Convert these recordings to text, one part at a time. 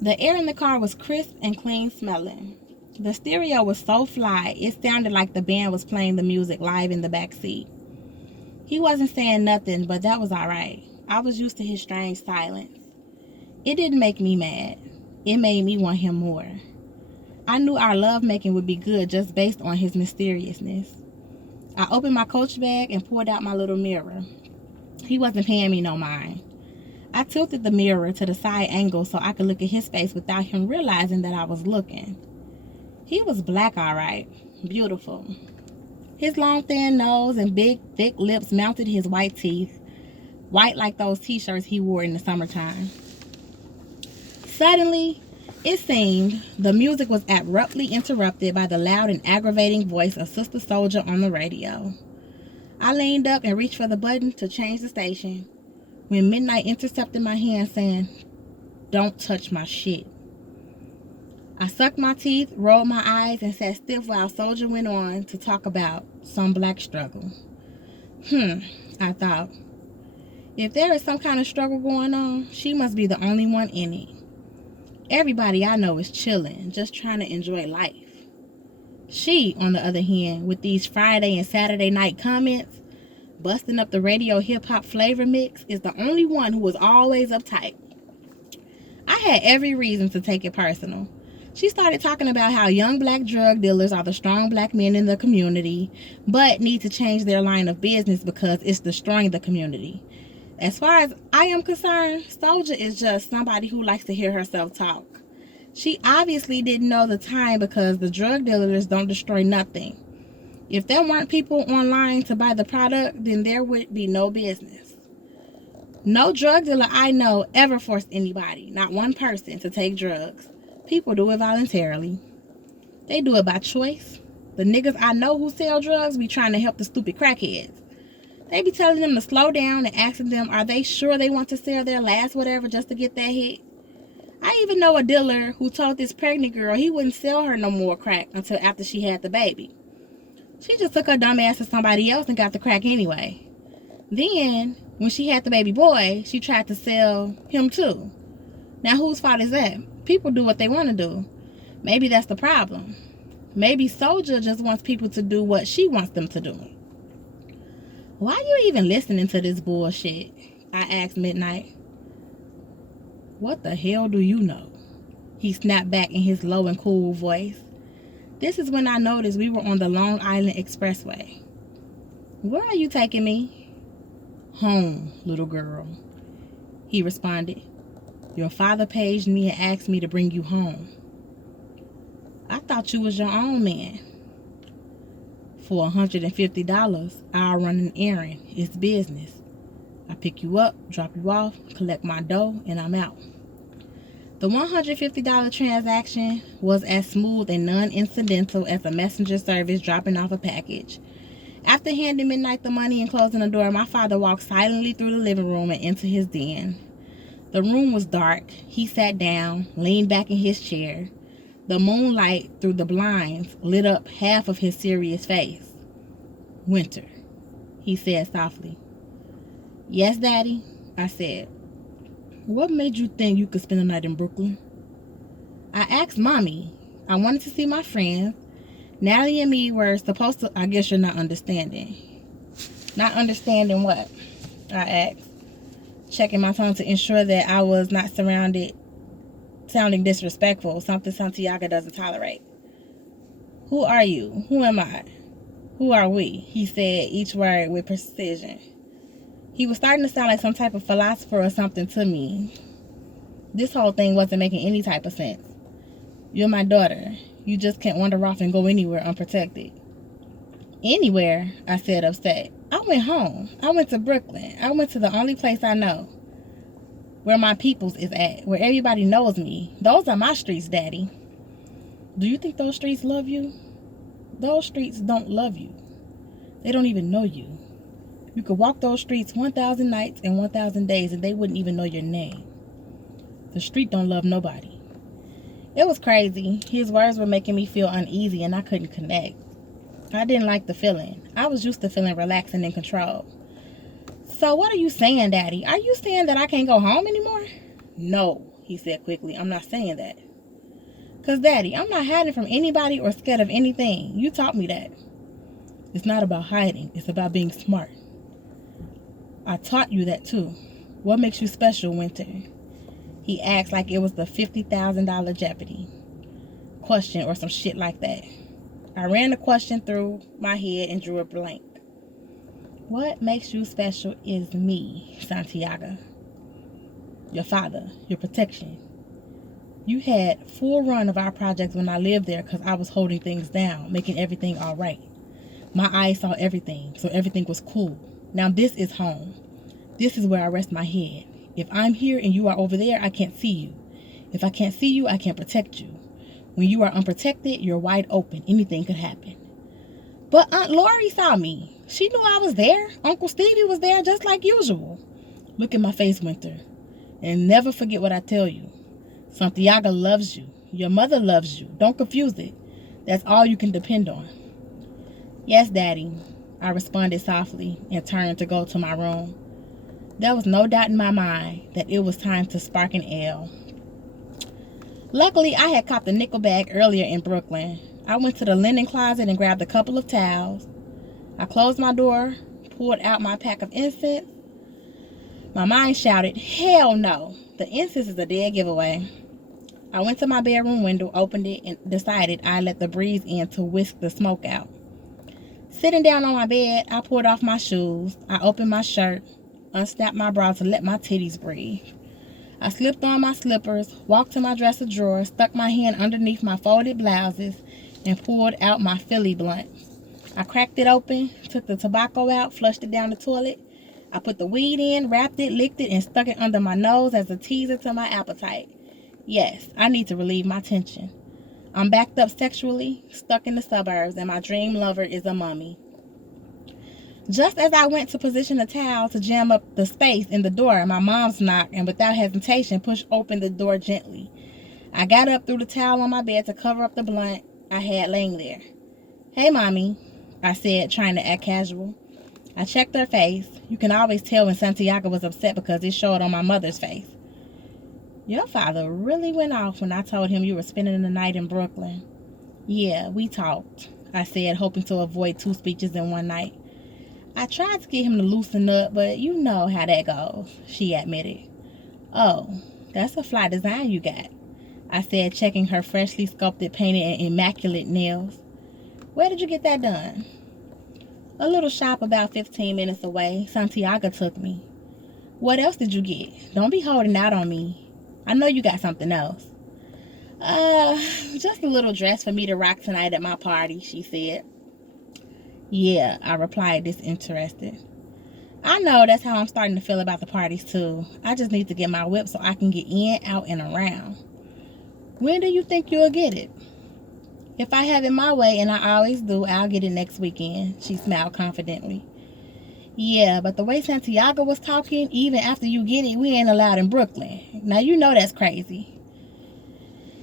The air in the car was crisp and clean smelling. The stereo was so fly, it sounded like the band was playing the music live in the back seat. He wasn't saying nothing, but that was alright. I was used to his strange silence. It didn't make me mad. It made me want him more. I knew our lovemaking would be good just based on his mysteriousness. I opened my Coach bag and pulled out my little mirror. He wasn't paying me no mind. I tilted the mirror to the side angle so I could look at his face without him realizing that I was looking. He was black, alright. Beautiful. His long thin nose and big thick lips mounted his white teeth, white like those t-shirts he wore in the summertime. Suddenly, it seemed, the music was abruptly interrupted by the loud and aggravating voice of Sister SOULJAH on the radio. I leaned up and reached for the button to change the station when Midnight intercepted my hand saying, "Don't touch my shit." I sucked my teeth, rolled my eyes, and sat stiff while SOULJAH went on to talk about some black struggle. I thought, if there is some kind of struggle going on, she must be the only one in it. Everybody I know is chilling, just trying to enjoy life. She, on the other hand, with these Friday and Saturday night comments, busting up the radio hip-hop flavor mix, is the only one who was always uptight. I had every reason to take it personal. She started talking about how young black drug dealers are the strong black men in the community, but need to change their line of business because it's destroying the community. As far as I am concerned, SOULJAH is just somebody who likes to hear herself talk. She obviously didn't know the time because the drug dealers don't destroy nothing. If there weren't people online to buy the product, then there would be no business. No drug dealer I know ever forced anybody, not one person, to take drugs. People do it voluntarily. They do it by choice. The niggas I know who sell drugs be trying to help the stupid crackheads. They be telling them to slow down and asking them, are they sure they want to sell their last whatever just to get that hit? I even know a dealer who told this pregnant girl he wouldn't sell her no more crack until after she had the baby. She just took her dumb ass to somebody else and got the crack anyway. Then, when she had the baby boy, she tried to sell him too. Now, whose fault is that? People do what they want to do. Maybe that's the problem. Maybe SOULJAH just wants people to do what she wants them to do. Why are you even listening to this bullshit? I asked Midnight. What the hell do you know? He snapped back in his low and cool voice. This is when I noticed we were on the Long Island Expressway. Where are you taking me? Home, little girl. He responded. Your father paged me and asked me to bring you home. I thought you was your own man. For $150, I'll run an errand. It's business. I pick you up, drop you off, collect my dough, and I'm out. The $150 transaction was as smooth and non-incidental as a messenger service dropping off a package. After handing Midnight the money and closing the door, my father walked silently through the living room and into his den. The room was dark. He sat down, leaned back in his chair. The moonlight through the blinds lit up half of his serious face. Winter, he said softly. Yes, Daddy, I said. What made you think you could spend the night in Brooklyn? I asked Mommy. I wanted to see my friends. Natalie and me were supposed to... I guess you're not understanding. Not understanding what? I asked, checking my tone to ensure that I was not sounding disrespectful, something Santiago doesn't tolerate. Who are you? Who am I? Who are we? He said each word with precision. He was starting to sound like some type of philosopher or something to me. This whole thing wasn't making any type of sense. You're my daughter. You just can't wander off and go anywhere unprotected. Anywhere, I said upset. I went home. I went to Brooklyn. I went to the only place I know. Where my peoples is at. Where everybody knows me. Those are my streets, Daddy. Do you think those streets love you? Those streets don't love you. They don't even know you. You could walk those streets 1,000 nights and 1,000 days and they wouldn't even know your name. The street don't love nobody. It was crazy. His words were making me feel uneasy and I couldn't connect. I didn't like the feeling. I was used to feeling relaxed and in control. So what are you saying, Daddy? Are you saying that I can't go home anymore? No, he said quickly. I'm not saying that. Because, Daddy, I'm not hiding from anybody or scared of anything. You taught me that. It's not about hiding. It's about being smart. I taught you that, too. What makes you special, Winter? He asked like it was the $50,000 Jeopardy question or some shit like that. I ran the question through my head and drew a blank. What makes you special is me, Santiago. Your father, your protection. You had full run of our projects when I lived there because I was holding things down, making everything all right. My eyes saw everything, so everything was cool. Now this is home. This is where I rest my head. If I'm here and you are over there, I can't see you. If I can't see you, I can't protect you. When you are unprotected, you're wide open. Anything could happen. But Aunt Lori saw me. She knew I was there. Uncle Stevie was there just like usual. Look at my face, Winter. And never forget what I tell you. Santiago loves you. Your mother loves you. Don't confuse it. That's all you can depend on. Yes, Daddy, I responded softly and turned to go to my room. There was no doubt in my mind that it was time to spark an L. Luckily, I had copped a nickel bag earlier in Brooklyn. I went to the linen closet and grabbed a couple of towels. I closed my door, pulled out my pack of incense. My mind shouted, hell no, the incense is a dead giveaway. I went to my bedroom window, opened it, and decided I'd let the breeze in to whisk the smoke out. Sitting down on my bed, I pulled off my shoes. I opened my shirt, unsnapped my bra to let my titties breathe. I slipped on my slippers, walked to my dresser drawer, stuck my hand underneath my folded blouses, and pulled out my Philly blunt. I cracked it open, took the tobacco out, flushed it down the toilet. I put the weed in, wrapped it, licked it, and stuck it under my nose as a teaser to my appetite. Yes, I need to relieve my tension. I'm backed up sexually, stuck in the suburbs, and my dream lover is a mummy. Just as I went to position a towel to jam up the space in the door, my mom's knocked and without hesitation pushed open the door gently. I got up, threw the towel on my bed to cover up the blunt I had laying there. Hey, Mommy, I said, trying to act casual. I checked her face. You can always tell when Santiago was upset because it showed on my mother's face. Your father really went off when I told him you were spending the night in Brooklyn. Yeah, we talked, I said, hoping to avoid 2 speeches in one night. I tried to get him to loosen up, but you know how that goes, she admitted. Oh, that's a fly design you got, I said, checking her freshly sculpted, painted, and immaculate nails. Where did you get that done? A little shop about 15 minutes away. Santiago took me. What else did you get? Don't be holding out on me. I know you got something else. Just a little dress for me to rock tonight at my party, she said. Yeah, I replied, disinterested. I know that's how I'm starting to feel about the parties too. I just need to get my whip so I can get in, out, and around. When do you think you'll get it? If I have it my way, and I always do, I'll get it next weekend, she smiled confidently. Yeah, but the way Santiago was talking, even after you get it, we ain't allowed in Brooklyn. Now you know that's crazy.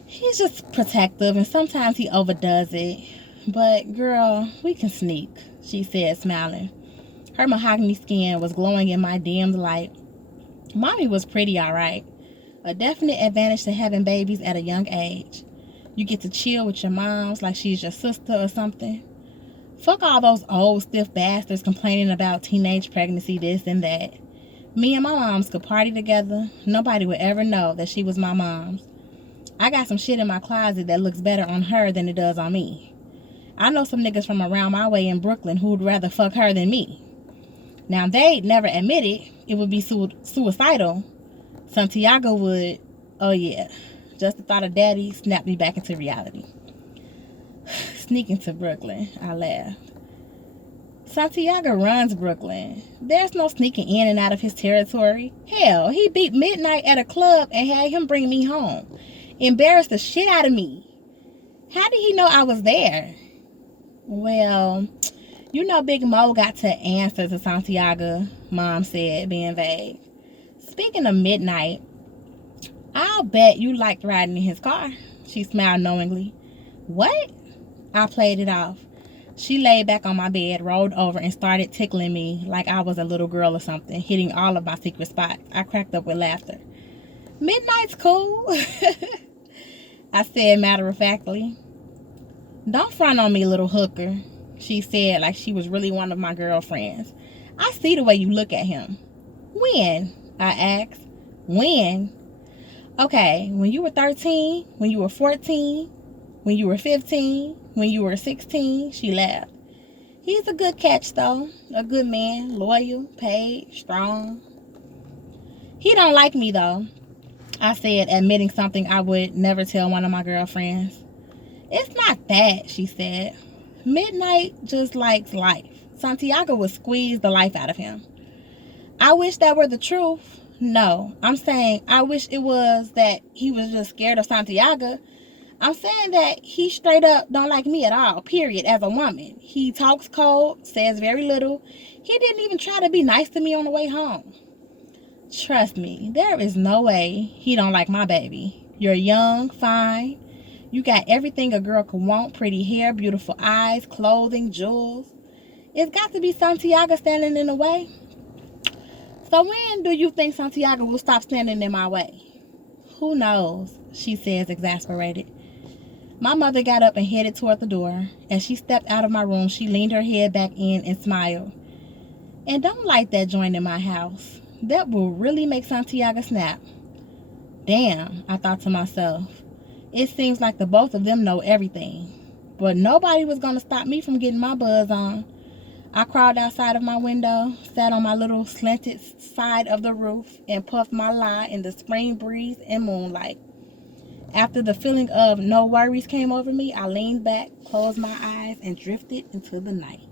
He's just protective, and sometimes he overdoes it. But, girl, we can sneak, she said, smiling. Her mahogany skin was glowing in my dimmed light. Mommy was pretty, all right. A definite advantage to having babies at a young age. You get to chill with your moms like she's your sister or something. Fuck all those old, stiff bastards complaining about teenage pregnancy, this and that. Me and my moms could party together. Nobody would ever know that she was my mom's. I got some shit in my closet that looks better on her than it does on me. I know some niggas from around my way in Brooklyn who'd rather fuck her than me. Now, they'd never admit it. It would be suicidal. Santiago would. Oh, yeah. Just the thought of Daddy snapped me back into reality. Sneaking to Brooklyn, I laughed. Santiago runs Brooklyn. There's no sneaking in and out of his territory. Hell, he beat midnight at a club and had him bring me home. Embarrassed the shit out of me. How did he know I was there? Well, you know Big Mo got to answer to Santiago, Mom said, being vague. Speaking of midnight, I'll bet you liked riding in his car, she smiled knowingly. What? I played it off. She laid back on my bed, rolled over, and started tickling me like I was a little girl or something, hitting all of my secret spots. I cracked up with laughter. Midnight's cool, I said matter-of-factly. Don't front on me, little hooker, she said like she was really one of my girlfriends. I see the way you look at him. When? I asked. When? Okay, when you were 13, when you were 14, when you were 15, when you were 16, she laughed. He's a good catch, though. A good man, loyal, paid, strong. He don't like me, though, I said, admitting something I would never tell one of my girlfriends. It's not that, she said. Midnight just likes life. Santiago would squeeze the life out of him. I wish that were the truth. No, I'm saying I wish it was that he was just scared of Santiago. I'm saying that he straight up don't like me at all, period, as a woman. He talks cold, says very little. He didn't even try to be nice to me on the way home. Trust me, there is no way he don't like my baby. You're young, fine. You got everything a girl could want, pretty hair, beautiful eyes, clothing, jewels. It's got to be Santiago standing in the way. So when do you think Santiago will stop standing in my way? Who knows, she says, exasperated. My mother got up and headed toward the door. As she stepped out of my room, she leaned her head back in and smiled. And don't light that joint in my house. That will really make Santiago snap. Damn, I thought to myself. It seems like the both of them know everything. But nobody was going to stop me from getting my buzz on. I crawled outside of my window, sat on my little slanted side of the roof, and puffed my lie in the spring breeze and moonlight. After the feeling of no worries came over me, I leaned back, closed my eyes, and drifted into the night.